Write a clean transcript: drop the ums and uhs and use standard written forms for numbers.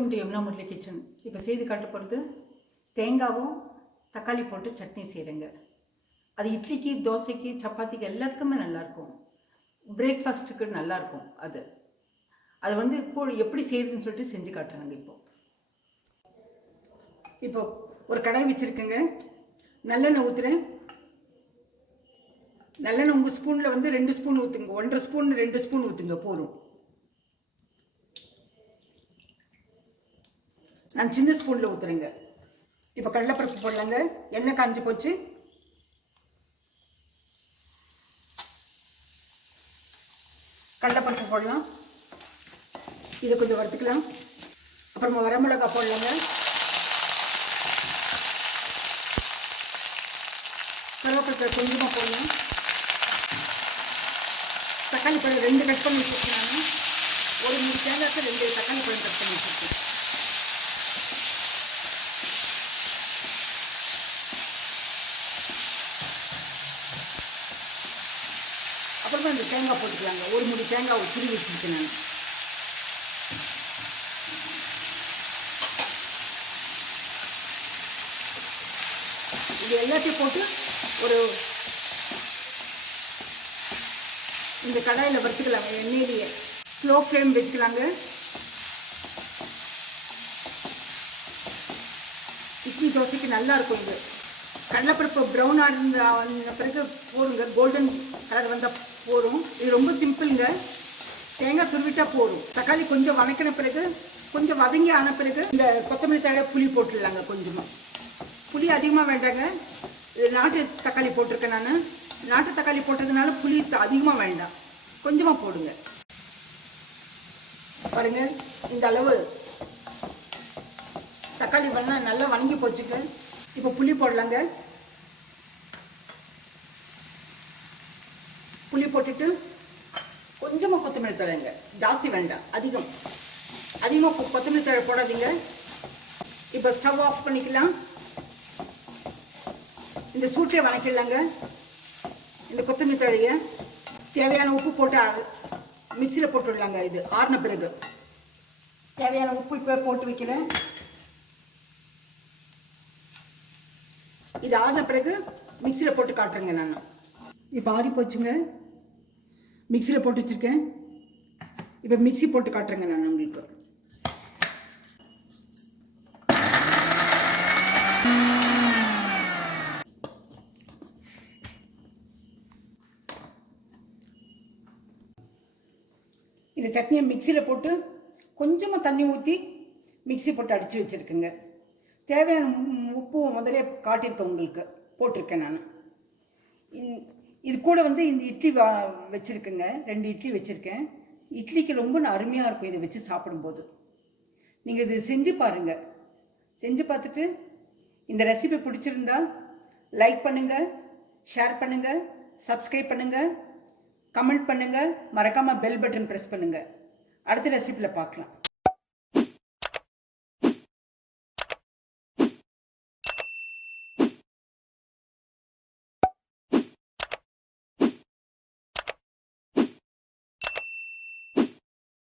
Welcome to Yamuna Murali kitchen. இப்போ செய்து காட்ட போகிறது தேங்காவும் தக்காளி போட்டு சட்னி செய்கிறேங்க. அது இட்லிக்கு, தோசைக்கு, சப்பாத்திக்கு எல்லாத்துக்குமே நல்லாயிருக்கும். பிரேக்ஃபாஸ்ட்டுக்கு நல்லாயிருக்கும். அது வந்து எப்படி செய்கிறதுன்னு சொல்லிட்டு செஞ்சு காட்டுறாங்க. இப்போ ஒரு கடாய் வச்சுருக்கேங்க. நல்லெண்ணெய் ஊற்றுறேன். நல்லெண்ணெய் உங்கள் ஸ்பூனில் வந்து 2 ஸ்பூன் ஊற்றுங்க. 1.5 ஸ்பூன் 2 ஸ்பூன் ஊற்றுங்க போதும். நான் சின்ன ஸ்பூனில் ஊற்றுறேங்க. இப்போ கடலைப்பருப்பு போடலாங்க. எண்ணெய் காஞ்சி போச்சு. கடலைப்பருப்பு போடலாம். இதை கொஞ்சம் வறுத்துக்கலாம். அப்புறமா வரமிளகா போடலாங்க. கருவேப்பிலை கொஞ்சமாக போடலாம். தக்காளி பழம் 2 கட் பண்ணி வச்சுருக்கேன். ஒரு 3 தேங்காய்க்கு 2 தக்காளி பழம் கட் பண்ணி வச்சுருக்கேன். அப்புறமா இந்த தேங்காய் போட்டுக்கலாங்க. ஒரு 3 தேங்காய் துருவி வச்சுருக்கேன் நான். இது எல்லாத்தையும் போட்டு இந்த கடாயில் வறுத்துக்கலாங்க. எண்ணெயிலேயே ஸ்லோ ஃப்ளேம் வச்சுக்கலாங்க. இட்லி தோசைக்கு நல்லா இருக்கும். இது கடலைப்பருப்பு ப்ரௌனாக இருந்த பிறகு போடுங்க. கோல்டன் கலர் வந்தால் போடும். இது ரொம்ப சிம்பிளுங்க. தேங்காய் துருவிட்டா போடும். தக்காளி கொஞ்சம் வதக்கின பிறகு, கொஞ்சம் வதங்கி ஆன பிறகு இந்த கொத்தமல்லி தழை புளி போட்டுடலாங்க. கொஞ்சமாக புளி அதிகமாக வேண்டாங்க. இது நாட்டு தக்காளி போட்டிருக்கேன் நான். நாட்டு தக்காளி போட்டதுனால புளி அதிகமாக வேண்டாம், கொஞ்சமாக போடுங்க. பாருங்கள், இந்த அளவு தக்காளி பண்ணால் நல்லா வணங்கி போச்சுங்க. இப்போ புளி போடலாங்க. புளி போட்டுட்டு கொஞ்சமாக கொத்தமல்லி தழைங்க. ஜாஸ்தி வேண்டாம், அதிகமாக கொத்தமல்லி தழை போடாதீங்க. இப்போ ஸ்டவ் ஆஃப் பண்ணிக்கலாம். இந்த சூட்டை வணக்கிடலாங்க. இந்த கொத்தமல்லி தழையை தேவையான உப்பு போட்டு மிக்சியில் போட்டுடலாங்க. இது ஆறின பிறகு தேவையான உப்பு இப்போ போட்டு வைக்கிறேன். இது ஆறின பிறகு மிக்சியில் போட்டு காட்டுறேங்க. நான் இப்போ ஆறி போச்சுங்க. மிக்சியில் போட்டு வச்சுருக்கேன். இப்போ மிக்சி போட்டு காட்டுறேங்க நான் உங்களுக்கு. இந்த சட்னியை மிக்சியில் போட்டு கொஞ்சமாக தண்ணி ஊற்றி மிக்சி போட்டு அடித்து வச்சுருக்கேங்க. தேவையான உப்பு முதலே காட்டியிருக்கேன் உங்களுக்கு, போட்டிருக்கேன் நான். இது கூட வந்து இந்த இட்லி வச்சுருக்கேங்க. 2 இட்லி வச்சுருக்கேன். இட்லிக்கு ரொம்ப அருமையாக இருக்கும் இதை வச்சு சாப்பிடும்போது. நீங்கள் இது செஞ்சு பாருங்கள். செஞ்சு பார்த்துட்டு இந்த ரெசிபி பிடிச்சிருந்தா லைக் பண்ணுங்கள், ஷேர் பண்ணுங்கள், சப்ஸ்கிரைப் பண்ணுங்கள், கமெண்ட் பண்ணுங்கள். மறக்காமல் பெல் பட்டன் ப்ரெஸ் பண்ணுங்கள். அடுத்த ரெசிபியில் பார்க்கலாம்.